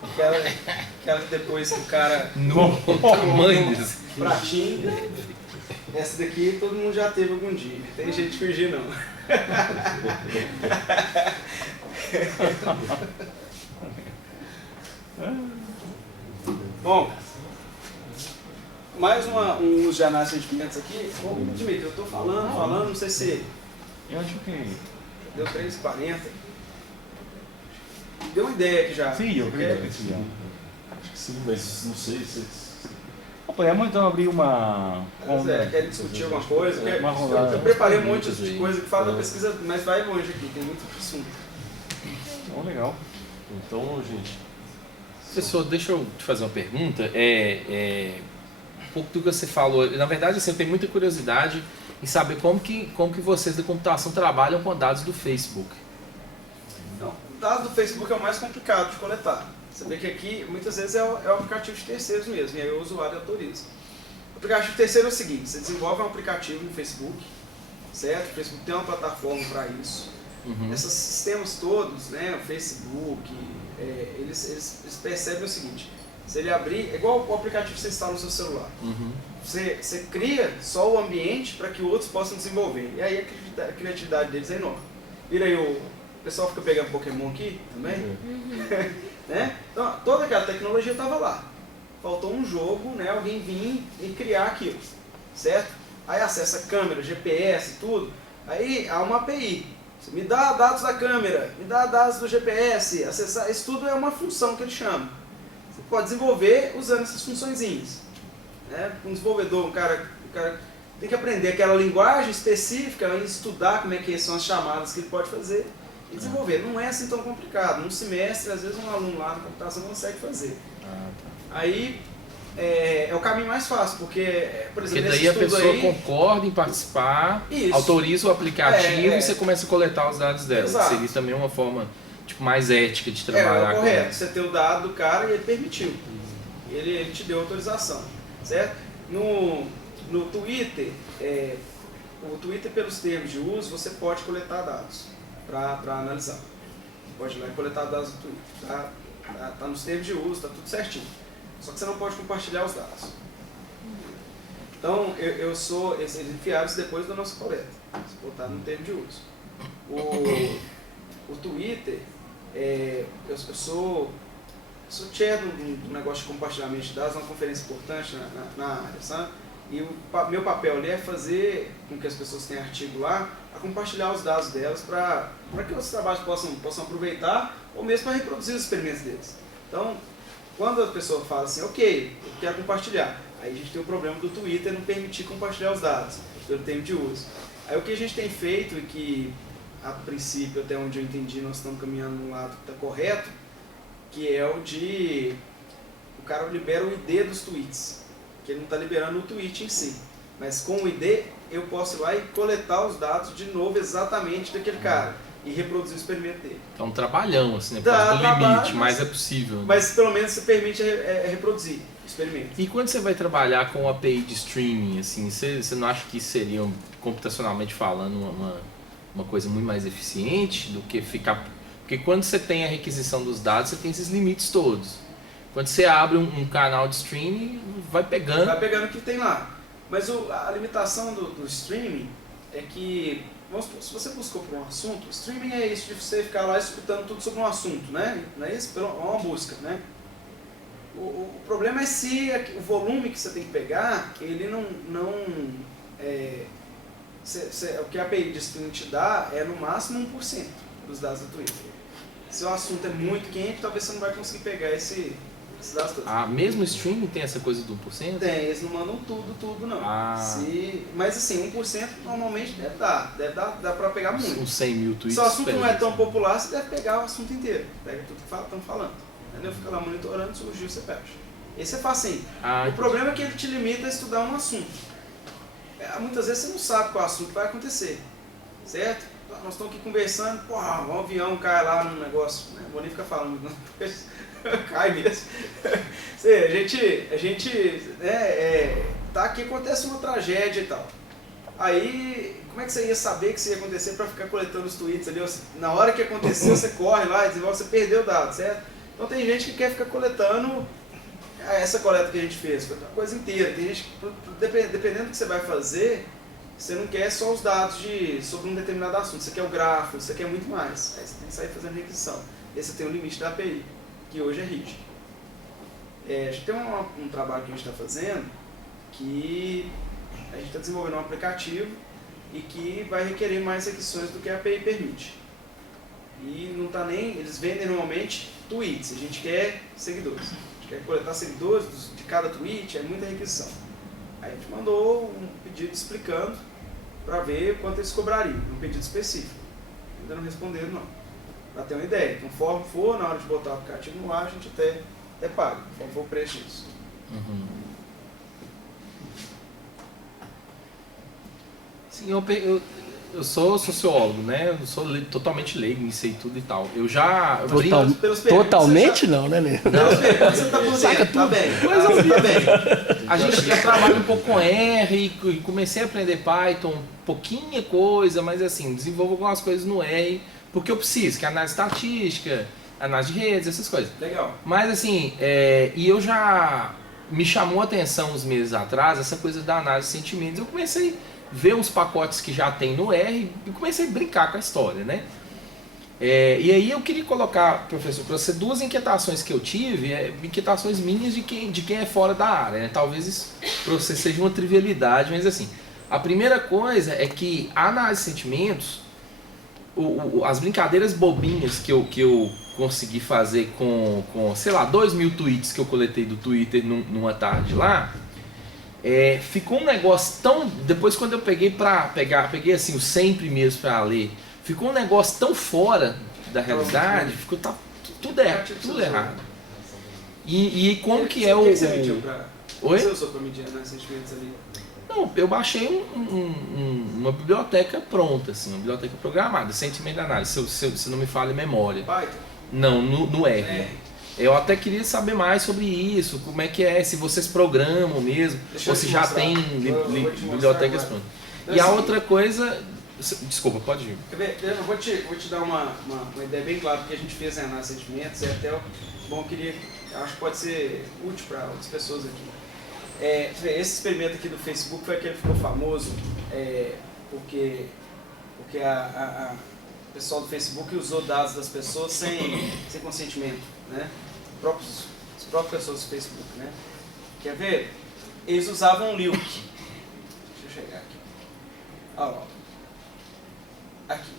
Aquela que depois que o cara... No tamanho desse. Pratinho. Essa daqui todo mundo já teve algum dia. Tem jeito de fugir não. Bom, mais um uso de análise de sentimentos aqui. Ô, Dimitri, eu estou falando, não sei se... Eu acho que... Deu 3h40. Deu uma ideia aqui já. Sim, eu acredito que sim. Acho que sim, mas não sei se... Podemos então abrir uma... querem discutir alguma coisa? Uma eu preparei um monte de coisa que fala da pesquisa, mas vai longe aqui, tem muito assunto. Oh, legal. Então, gente... Professor, deixa eu te fazer uma pergunta. um pouco do que você falou. Na verdade, assim, eu tenho muita curiosidade em saber como que vocês da computação trabalham com dados do Facebook. Então, dados do Facebook é o mais complicado de coletar. Você vê que aqui, muitas vezes, é o aplicativo de terceiros mesmo, e aí o usuário autoriza. O aplicativo terceiro é o seguinte, você desenvolve um aplicativo no Facebook, certo? O Facebook tem uma plataforma para isso. Esses sistemas todos, né, o Facebook, eles percebem o seguinte, se ele abrir, é igual o aplicativo que você instala no seu celular. Você cria só o ambiente para que outros possam desenvolver. E aí a criatividade deles é enorme. Vira aí o pessoal fica pegando Pokémon aqui também. Né? Então, toda aquela tecnologia estava lá. Faltou um jogo, né, alguém vir e criar aquilo. Certo? Aí acessa câmera, GPS, tudo. Aí há uma API. Você me dá dados da câmera, me dá dados do GPS, acessar. Isso tudo é uma função que ele chama. Você pode desenvolver usando essas funçõezinhas. Né? Um desenvolvedor, o cara tem que aprender aquela linguagem específica e estudar como é que são as chamadas que ele pode fazer e desenvolver. Não é assim tão complicado. Num semestre, às vezes um aluno lá na computação consegue fazer. Aí é o caminho mais fácil, porque, por exemplo, porque daí a pessoa concorda em participar, autoriza o aplicativo e você começa a coletar os dados dela. Exato. Seria também uma forma mais ética de trabalhar. É correto. Você tem o dado do cara e ele permitiu. Ele te deu autorização. Certo? No Twitter, o Twitter, pelos termos de uso, você pode coletar dados para analisar. Você pode ir lá e coletar dados do Twitter. Tá nos termos de uso, tá tudo certinho. Só que você não pode compartilhar os dados. Então, eles enfiaram isso depois da nossa coleta. Se botar no termo de uso. O Twitter, eu sou chair do negócio de compartilhamento de dados, uma conferência importante na área, sabe? E meu papel ali é fazer com que as pessoas tenham artigo lá, a compartilhar os dados delas para que outros trabalhos possam aproveitar ou mesmo para reproduzir os experimentos deles. Então, quando a pessoa fala assim, ok, eu quero compartilhar, aí a gente tem o problema do Twitter não permitir compartilhar os dados pelo tempo de uso. Aí o que a gente tem feito e que, a princípio, até onde eu entendi, nós estamos caminhando no lado que está correto, que é o cara libera o ID dos tweets, que ele não está liberando o tweet em si, mas com o ID eu posso ir lá e coletar os dados de novo exatamente daquele cara e reproduzir o experimento dele. É um trabalhão, assim, né? Por causa do limite, mas é possível. Né? Mas pelo menos você permite reproduzir o experimento. E quando você vai trabalhar com API de streaming, assim, você não acha que isso seria, computacionalmente falando, uma coisa muito mais eficiente do que ficar... Porque quando você tem a requisição dos dados, você tem esses limites todos. Quando você abre um canal de streaming, vai pegando... Vai pegando o que tem lá. Mas a limitação do streaming é que, se você buscou por um assunto, o streaming é isso de você ficar lá escutando tudo sobre um assunto, né? Não é isso? É uma busca, né? O problema é se o volume que você tem que pegar, ele o que a API de streaming te dá é no máximo 1% dos dados do Twitter. Se o assunto é muito quente, talvez você não vai conseguir pegar esses dados todos. Mesmo o streaming tem essa coisa do 1%? Tem, eles não mandam tudo não. Mas assim, 1% normalmente deve dar pra pegar muito. Uns 100 mil tweets. Se o assunto não é tão popular, você deve pegar o assunto inteiro. Pega tudo que estão falando. Entendeu? Fica lá monitorando, surgiu, você pega. Esse é facinho. O problema é que ele te limita a estudar um assunto. Muitas vezes você não sabe qual assunto vai acontecer. Certo? Nós estamos aqui conversando, um avião cai lá num negócio, né? Vou nem ficar falando, não. Cai mesmo. A gente tá aqui, acontece uma tragédia e tal. Aí, como é que você ia saber que isso ia acontecer para ficar coletando os tweets ali? Na hora que aconteceu, você corre lá e desenvolve, você perdeu o dado, certo? Então tem gente que quer ficar coletando essa coleta que a gente fez, a coisa inteira. Tem gente que, dependendo do que você vai fazer, você não quer só os dados sobre um determinado assunto, você quer o gráfico, você quer muito mais. Aí você tem que sair fazendo requisição. Esse tem o limite da API, que hoje é rígido. A gente tem um trabalho que a gente está fazendo, que a gente está desenvolvendo um aplicativo e que vai requerer mais requisições do que a API permite. E não está nem... Eles vendem normalmente tweets, a gente quer seguidores. A gente quer coletar seguidores de cada tweet, é muita requisição. Aí a gente mandou um pedido explicando para ver quanto eles cobrariam, um pedido específico. Ainda não responderam não, para ter uma ideia. Conforme for, na hora de botar o aplicativo no ar, a gente até paga, conforme for o preço disso. Sim, eu sou sociólogo, né? Eu sou totalmente leigo nisso aí tudo e tal. Eu já... Totalmente não, né, Ney? Você tá por dentro, tá bem. Tá bem. A gente já trabalha um pouco com R e comecei a aprender Python, pouquinha coisa, mas assim, desenvolvo algumas coisas no R, porque eu preciso, que é análise estatística, análise de redes, essas coisas. Legal. Mas assim, e eu já... Me chamou a atenção uns meses atrás essa coisa da análise de sentimentos. Eu comecei a ver uns pacotes que já tem no R e comecei a brincar com a história, né? E aí eu queria colocar, professor, para você duas inquietações que eu tive, inquietações minhas de quem é fora da área, né? Talvez isso para você seja uma trivialidade, mas assim, a primeira coisa é que a análise de sentimentos, as brincadeiras bobinhas que eu consegui fazer com, sei lá, 2.000 tweets que eu coletei do Twitter numa tarde lá, ficou um negócio tão... Depois quando eu peguei peguei assim os 100 primeiros para ler, ficou um negócio tão fora da realidade, ficou tudo errado. E como que é o... O que você mediu pra... Oi? O que você usou para medir os sentimentos ali? Não, eu baixei uma biblioteca pronta, assim, uma biblioteca programada, sentimento de análise, se não me falha a memória. Python? Não, no R. Eu até queria saber mais sobre isso, como é que é, se vocês programam mesmo, ou se já tem bibliotecas prontas. E a outra coisa... Desculpa, pode ir. Eu vou te dar uma ideia bem clara, porque a gente fez a análise de sentimentos, até bom, acho que pode ser útil para outras pessoas aqui. Esse experimento aqui do Facebook foi aquele que ficou famoso, porque o pessoal do Facebook usou dados das pessoas sem consentimento, né? As próprias pessoas do Facebook, né? Quer ver? Eles usavam o Liuc. Deixa eu chegar aqui. Olha lá. Aqui.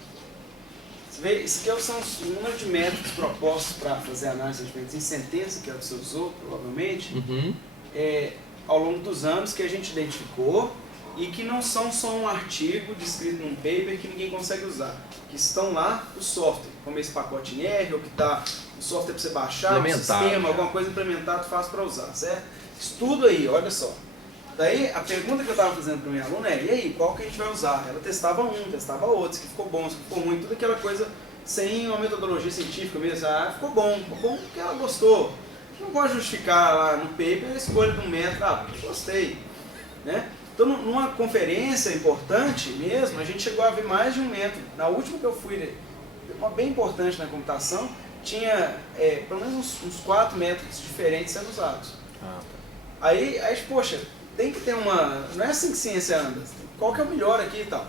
Você vê? Isso aqui são o número de métodos propostos para fazer análise de sentimentos em sentença, que é o que você usou, provavelmente. Uhum. Ao longo dos anos que a gente identificou e que não são só um artigo descrito num paper que ninguém consegue usar, que estão lá no software, como esse pacote em R, ou que está no software para você baixar, um sistema, alguma coisa implementada fácil para usar, certo? Isso tudo aí, olha só. Daí a pergunta que eu estava fazendo para minha aluna e aí, qual que a gente vai usar? Ela testava testava outro, se ficou bom, se ficou ruim, tudo aquela coisa sem uma metodologia científica mesmo. Ficou bom porque ela gostou. Não pode justificar lá no paper a escolha de um método, gostei, né? Então, numa conferência importante mesmo, a gente chegou a ver mais de um método. Na última que eu fui, uma bem importante na computação, tinha pelo menos uns 4 métodos diferentes sendo usados. Aí, poxa, tem que ter uma... Não é assim que ciência anda. Qual que é o melhor aqui e tal?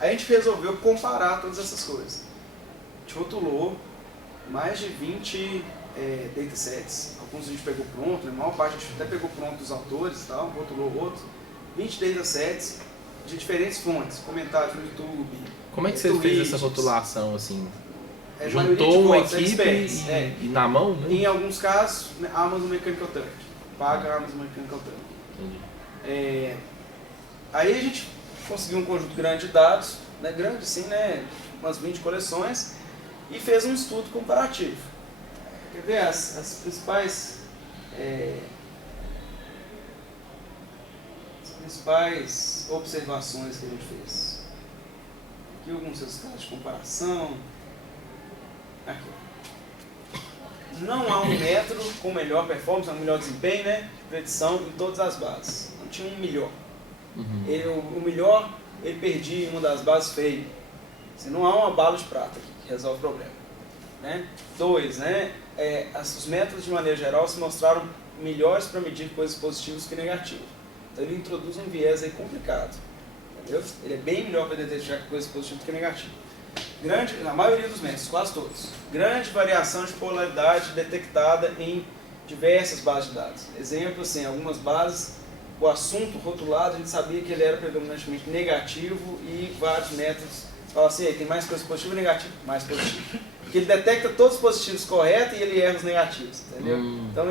Aí a gente resolveu comparar todas essas coisas. A gente rotulou mais de 20 datasets. Alguns a gente pegou pronto, a maior parte a gente até pegou pronto dos autores e tal, rotulou outros. 20 datasets de diferentes fontes, comentários no YouTube. Como é que você fez essa rotulação assim? Juntou uma equipe e na mão? Né? Em alguns casos, Amazon Mechanical Turk. Paga a Amazon Mechanical Turk. Entendi. Aí a gente conseguiu um conjunto grande de dados, né, grande sim, né, umas 20 coleções, e fez um estudo comparativo. Quer ver as principais observações que a gente fez? Aqui alguns resultados de comparação. Aqui. Não há um método com melhor performance, um melhor desempenho, né, de predição em todas as bases. Não tinha um melhor. O melhor, ele perdia em uma das bases feio. Assim, não há uma bala de prata aqui que resolve o problema. Né? 2, né, os métodos de maneira geral se mostraram melhores para medir coisas positivas que negativas. Então ele introduz um viés aí complicado. Entendeu? Ele é bem melhor para detectar coisas positivas do que negativas. Na maioria dos métodos, quase todos. Grande variação de polaridade detectada em diversas bases de dados. Exemplo, assim, algumas bases, o assunto rotulado, a gente sabia que ele era predominantemente negativo e vários métodos falam assim, tem mais coisa positiva e negativa? Mais positivo. Porque ele detecta todos os positivos corretos e ele erra os negativos, entendeu? Então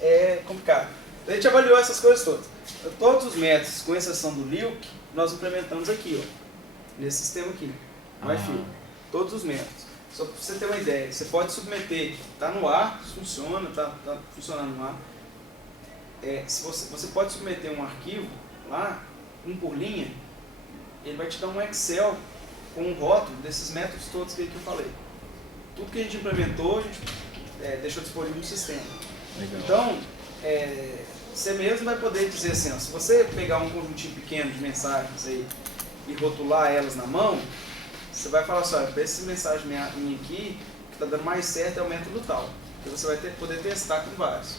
é complicado. Então, a gente avaliou essas coisas todas. Então, todos os métodos, com exceção do Liuc, nós implementamos aqui, ó, nesse sistema aqui, no iField. Todos os métodos. Só para você ter uma ideia, você pode submeter, está no ar, funciona, está funcionando no ar. Se você pode submeter um arquivo lá, um por linha, ele vai te dar um Excel com um rótulo desses métodos todos que eu falei. Tudo que a gente implementou, a gente deixou disponível no sistema. Legal. Então, você mesmo vai poder dizer assim, ó, se você pegar um conjuntinho pequeno de mensagens aí e rotular elas na mão, você vai falar assim, olha, para essa mensagem minha aqui, o que está dando mais certo é o método tal. Então você vai poder testar com vários.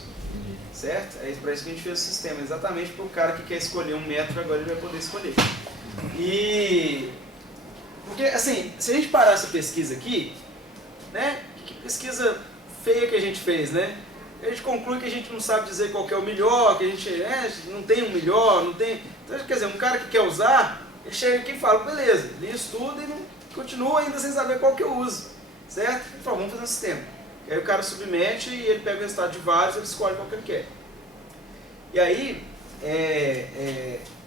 Certo? É para isso que a gente fez o sistema, exatamente para o cara que quer escolher um método, agora ele vai poder escolher. E porque assim, se a gente parar essa pesquisa aqui, né? Que pesquisa feia que a gente fez, né? A gente conclui que a gente não sabe dizer qual que é o melhor, que a gente não tem um melhor, não tem. Então, quer dizer, um cara que quer usar, ele chega aqui e fala, beleza, li isso tudo e não continua ainda sem saber qual que eu uso, certo? Ele fala, vamos fazer um sistema. E aí o cara submete e ele pega o resultado de vários e ele escolhe qual que ele quer. E aí,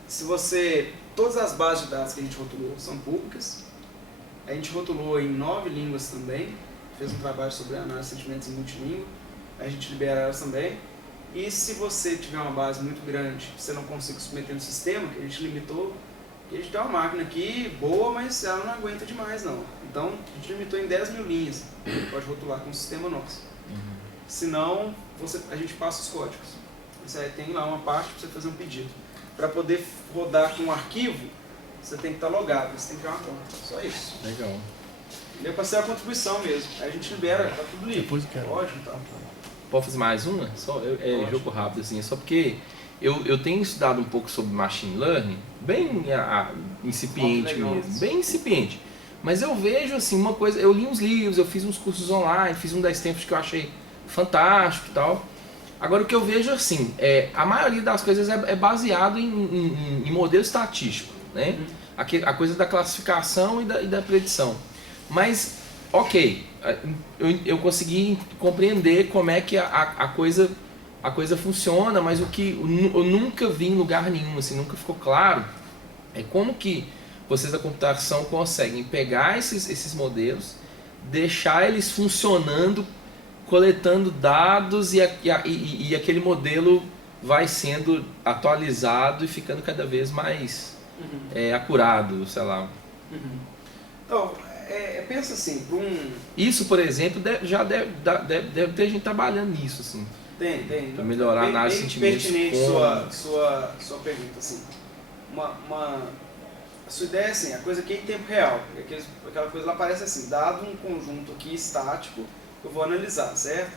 se você... Todas as bases de dados que a gente rotulou são públicas. A gente rotulou em 9 línguas também. Fez um trabalho sobre análise de sentimentos em multilíngua. A gente libera elas também. E se você tiver uma base muito grande, você não consegue submeter no sistema, que a gente limitou, que a gente tem uma máquina aqui boa, mas ela não aguenta demais não. Então, a gente limitou em 10 mil linhas. Pode rotular com o sistema nosso. Senão, a gente passa os códigos. Isso aí tem lá uma parte para você fazer um pedido. Para poder rodar com um arquivo, você tem que estar logado, você tem que criar uma conta. Só isso. Legal. Deu para ser a contribuição mesmo. Aí a gente libera, tá tudo livre. Depois eu quero. Pode, tá. Pode fazer mais uma? Só, jogo rápido assim, só porque eu tenho estudado um pouco sobre machine learning, bem incipiente mesmo, bem incipiente. Mas eu vejo assim uma coisa, eu li uns livros, eu fiz uns cursos online, fiz um da Stanford que eu achei fantástico e tal. Agora o que eu vejo assim, a maioria das coisas é baseado em modelo estatístico, né? A coisa da classificação e da predição. Mas, ok, eu consegui compreender como é que a coisa funciona, mas o que eu nunca vi em lugar nenhum, assim, nunca ficou claro, é como que vocês da computação conseguem pegar esses modelos, deixar eles funcionando, coletando dados e aquele modelo vai sendo atualizado e ficando cada vez mais acurado, sei lá. Então, pensa assim, para um... Isso, por exemplo, já deve ter gente trabalhando nisso, assim. Tem. Para melhorar a análise de sentimentos. Pertinente sua pergunta, assim. A sua ideia é assim, a coisa aqui é em tempo real. Aquela coisa lá parece assim, dado um conjunto aqui estático, eu vou analisar, certo?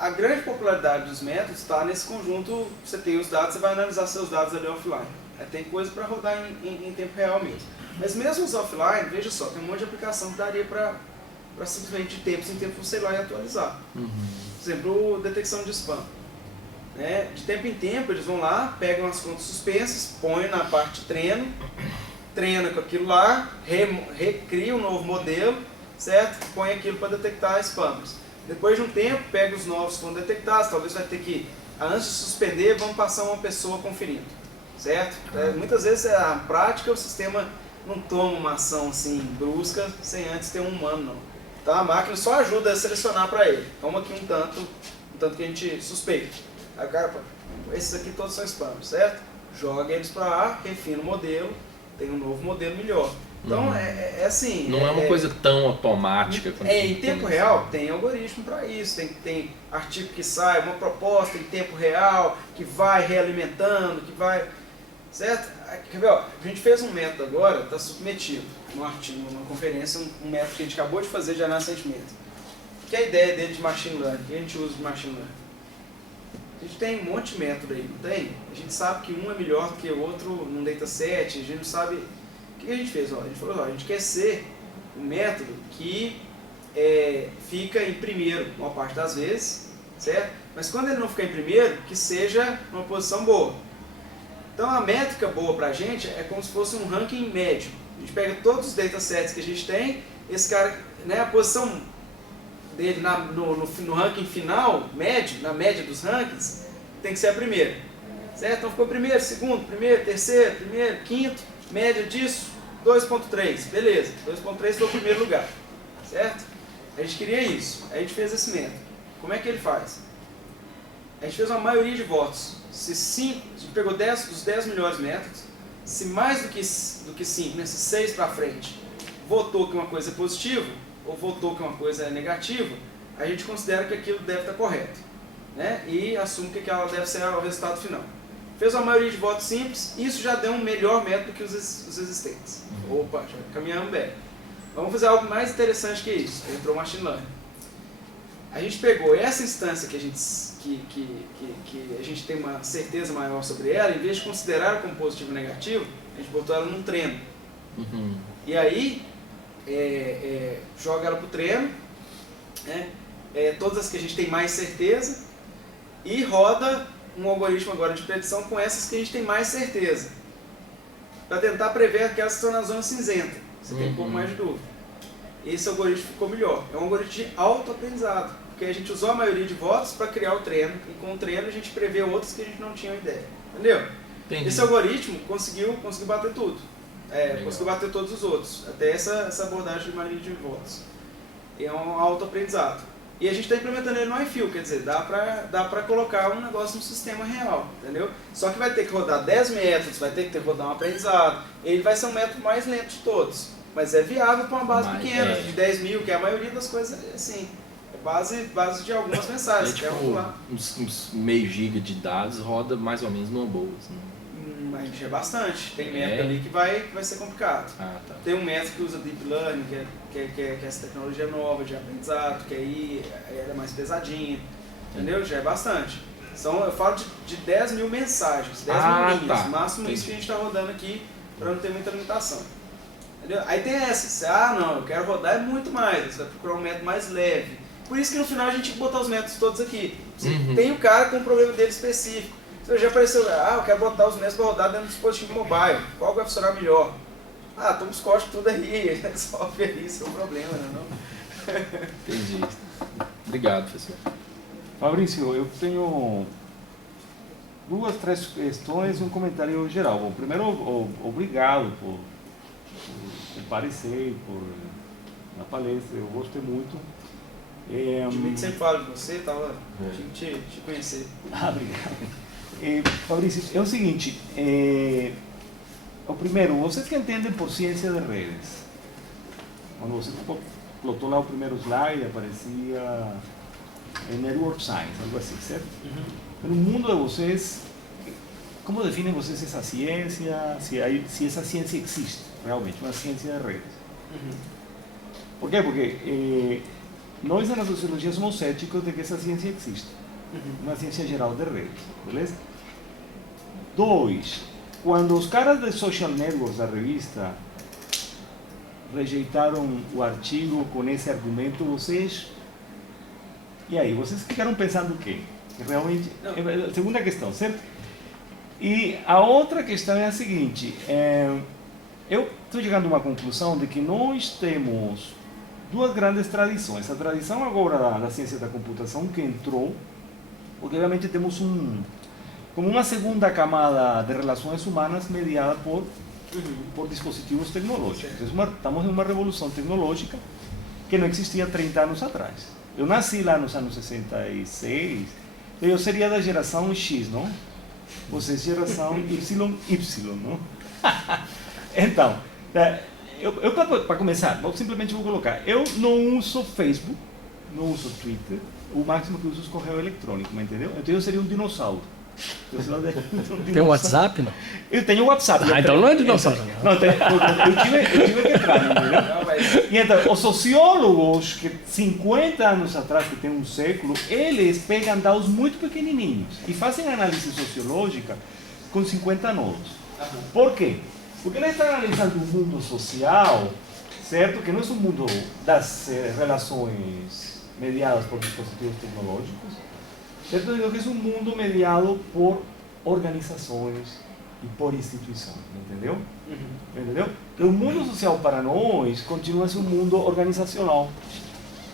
A grande popularidade dos métodos está nesse conjunto, você tem os dados, você vai analisar seus dados ali offline. Tem coisa para rodar em tempo real mesmo. Mas mesmo os offline, veja só, tem um monte de aplicação que daria para simplesmente de tempos em tempos você ir lá e atualizar. Por exemplo, detecção de spam. Né? De tempo em tempo eles vão lá, pegam as contas suspensas, põem na parte de treina com aquilo lá, recria um novo modelo, certo? Põe aquilo para detectar spammers. Depois de um tempo, pega os novos que foram detectados, talvez vai ter que, antes de suspender, vamos passar uma pessoa conferindo, certo? Muitas vezes a prática, o sistema não toma uma ação assim brusca sem antes ter um humano, não. Então a máquina só ajuda a selecionar para ele. Toma aqui um tanto que a gente suspeita. Aí o cara, esses aqui todos são spammers, certo? Joga eles para lá, refina o modelo, tem um novo modelo melhor. Então é assim... Não é uma coisa tão automática. Em tempo real tem algoritmo para isso, tem artigo que sai, uma proposta em tempo real, que vai realimentando, que vai... Certo? Quer ver, ó, a gente fez um método agora, está submetido num artigo, numa conferência, um método que a gente acabou de fazer de análise de sentimento. Que é a ideia dele de machine learning, que a gente usa de machine learning. A gente tem um monte de método aí, não tem? A gente sabe que um é melhor do que o outro num dataset, a gente não sabe... O que a gente fez? Ó, a gente falou, ó, a gente quer ser um método que fica em primeiro uma parte das vezes, certo? Mas quando ele não ficar em primeiro, que seja numa posição boa. Então a métrica boa pra gente é como se fosse um ranking médio. A gente pega todos os datasets que a gente tem, esse cara, né, a posição dele no ranking final, médio, na média dos rankings, tem que ser a primeira. Certo? Então ficou primeiro, segundo, primeiro, terceiro, primeiro, quinto, média disso, 2.3, beleza, 2.3 foi o primeiro lugar, certo? A gente queria isso, aí a gente fez esse método. Como é que ele faz? A gente fez uma maioria de votos. A gente pegou os 10 melhores métodos, se mais do que 5, né, se 6 para frente, votou que uma coisa é positiva, ou votou que uma coisa é negativa, a gente considera que aquilo deve estar correto, né? E assume que ela deve ser o resultado final. Fez uma maioria de votos simples, isso já deu um melhor método que os existentes. Opa, já caminhamos bem. Vamos fazer algo mais interessante que isso. Entrou o machine learning. A gente pegou essa instância que a gente tem uma certeza maior sobre ela, em vez de considerar como positivo ou negativo, a gente botou ela num treino. E aí, joga ela para o treino, né? Todas as que a gente tem mais certeza, e roda um algoritmo agora de predição com essas que a gente tem mais certeza, para tentar prever aquelas que estão na zona cinzenta. Você tem um pouco mais de dúvida. Esse algoritmo ficou melhor. É um algoritmo de autoaprendizado, porque a gente usou a maioria de votos para criar o treino, e com o treino a gente prevê outros que a gente não tinha ideia. Entendeu? Entendi. Esse algoritmo conseguiu bater tudo. Conseguiu bater todos os outros, até essa abordagem de maioria de votos. É um autoaprendizado. E a gente está implementando ele no iFill, quer dizer, dá para colocar um negócio no sistema real, entendeu? Só que vai ter que rodar 10 métodos, vai ter que rodar um aprendizado. Ele vai ser um método mais lento de todos, mas é viável para uma base pequena, de 10 mil, que é a maioria das coisas, assim, é base de algumas mensagens. Uns meio giga de dados roda mais ou menos numa boa. Assim. Mas é bastante. Tem método ali que vai ser complicado. Tem um método que usa Deep Learning, que é essa tecnologia nova de aprendizado, que aí ela é mais pesadinha. Entendeu? Já é bastante. Eu falo de 10 mil mensagens, 10 mil linhas. Máximo isso que a gente está rodando aqui para não ter muita limitação. Entendeu? Aí tem essa, não, eu quero rodar muito mais. Você vai procurar um método mais leve. Por isso que no final a gente tem que botar os métodos todos aqui. Tem o cara com um problema dele específico. Você já apareceu, eu quero botar os métodos para rodar dentro do dispositivo mobile. Qual vai funcionar melhor? Toma os códigos tudo aí, resolve ali, isso é um problema, não? Entendi. Obrigado, professor. Fabrício, eu tenho 2, 3 questões e um comentário geral. Bom, primeiro, obrigado por comparecer, na palestra, eu gostei muito. Eu sempre falo de você, tinha te conhecer. Obrigado. Fabrício, é o seguinte, o primeiro, vocês que entendem por ciência de redes, quando você plotou lá o primeiro slide, aparecia Network Science, algo assim, certo? No mundo de vocês, como definem vocês essa ciência, se essa ciência existe realmente, uma ciência de redes? Por quê? Porque nós na sociologia somos céticos de que essa ciência existe. Uma ciência geral de redes, beleza? 2, quando os caras de Social Networks da revista rejeitaram o artigo com esse argumento, e aí, vocês ficaram pensando o quê? Que realmente, segunda questão, certo? E a outra questão é a seguinte, eu estou chegando a uma conclusão de que nós temos 2 grandes tradições. A tradição agora da ciência da computação que entrou, porque obviamente temos como uma segunda camada de relações humanas mediada por dispositivos tecnológicos. Então, estamos em uma revolução tecnológica que não existia 30 anos atrás. Eu nasci lá nos anos 66, eu seria da geração X, não? Você é geração YY, não? Então, para começar, simplesmente vou colocar, eu não uso Facebook, não uso Twitter, o máximo que uso é correio eletrônico, entendeu? Então eu seria um dinossauro. Tem um WhatsApp, não? Eu tenho WhatsApp. Então não é dinossauro. Não, eu tive que entrar, entendeu? E então, os sociólogos, que 50 anos atrás, que tem um século, eles pegam dados muito pequenininhos e fazem análise sociológica com 50 nodos. Por quê? Porque eles estão analisando um mundo social, certo? Que não é um mundo das relações mediadas por dispositivos tecnológicos, certo? Eu digo que é um mundo mediado por organizações e por instituições, entendeu? Entendeu? O mundo social para nós continua a ser um mundo organizacional.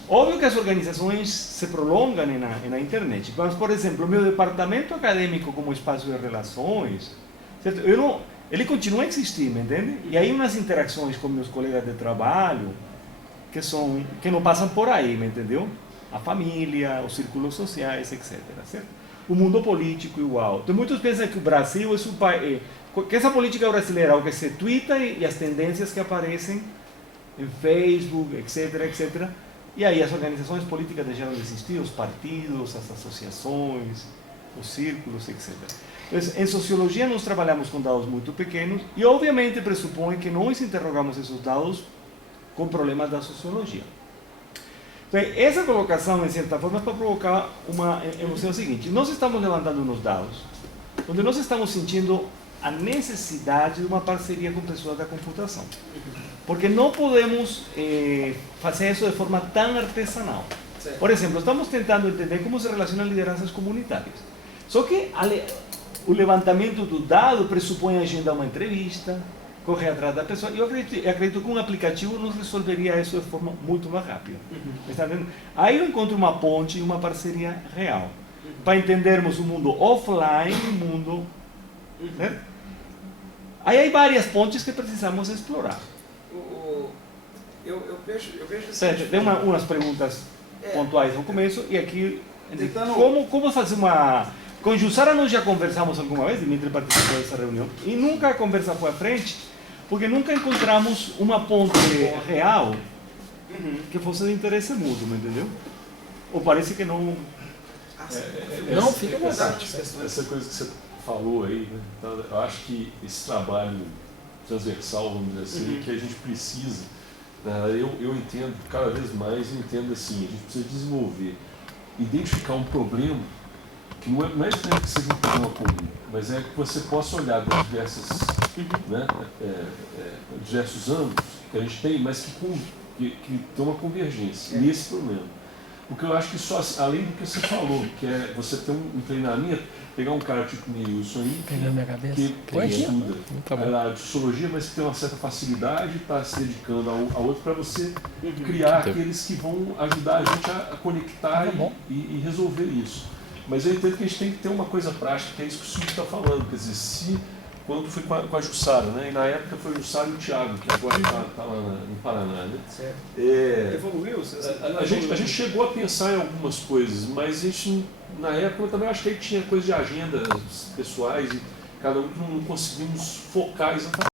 Óbvio que as organizações se prolongam na internet, mas, por exemplo, o meu departamento acadêmico como espaço de relações, certo? Ele continua a existir, me entende? E aí umas interações com meus colegas de trabalho que não passam por aí, me entendeu? a família, os círculos sociais, etc. Certo? O mundo político igual. Então muitos pensam que o Brasil é um país, que essa política brasileira, o que se tuita e as tendências que aparecem em Facebook, etc, etc. E aí as organizações políticas deixaram de existir, os partidos, as associações, os círculos, etc. Então, em sociologia nós trabalhamos com dados muito pequenos e obviamente pressupõe que nós interrogamos esses dados com problemas da sociologia. Então, essa colocação, em certa forma, é para provocar uma emoção seguinte. Nós estamos levantando uns dados onde nós estamos sentindo a necessidade de uma parceria com pessoas da computação. Porque não podemos fazer isso de forma tão artesanal. Por exemplo, estamos tentando entender como se relacionam lideranças comunitárias. Só que o levantamento do dado pressupõe agendar uma entrevista, correr atrás da pessoa. Eu acredito que um aplicativo nos resolveria isso de forma muito mais rápida. Está vendo? Aí eu encontro uma ponte e uma parceria real. Para entendermos o mundo offline e o mundo... Né? Aí há várias pontes que precisamos explorar. Eu vejo Tem umas perguntas pontuais no começo e aqui... Tentando... Como fazer uma... Com Jussara nós já conversamos alguma vez, Dimitri participou dessa reunião, e nunca a conversa foi à frente, porque nunca encontramos uma ponte real que fosse de interesse mútuo, entendeu? Ou parece que não... Não, fica à vontade. Essa coisa que você falou aí, né? Então, eu acho que esse trabalho transversal, vamos dizer assim, que a gente precisa, eu entendo, cada vez mais, eu entendo assim, a gente precisa desenvolver, identificar um problema que não é que seja um problema comum, mas é que você possa olhar de diversos âmbitos que a gente tem, mas que tem uma convergência nesse problema. Porque eu acho que só, além do que você falou, que é você ter um treinamento, pegar um cara tipo Nilson aí, que estuda a área de sociologia, mas que tem uma certa facilidade, está se dedicando a outro para você criar aqueles que vão ajudar a gente a conectar e resolver isso. Mas eu entendo que a gente tem que ter uma coisa prática, que é isso que o Silvio está falando. Quer dizer, quando fui com a Jussara, né? E na época foi o Jussara e o Thiago, que agora está lá no Paraná, né? Evoluiu? A gente chegou a pensar em algumas coisas, mas a gente, na época, eu também acho que aí tinha coisa de agendas pessoais e cada um não conseguimos focar exatamente.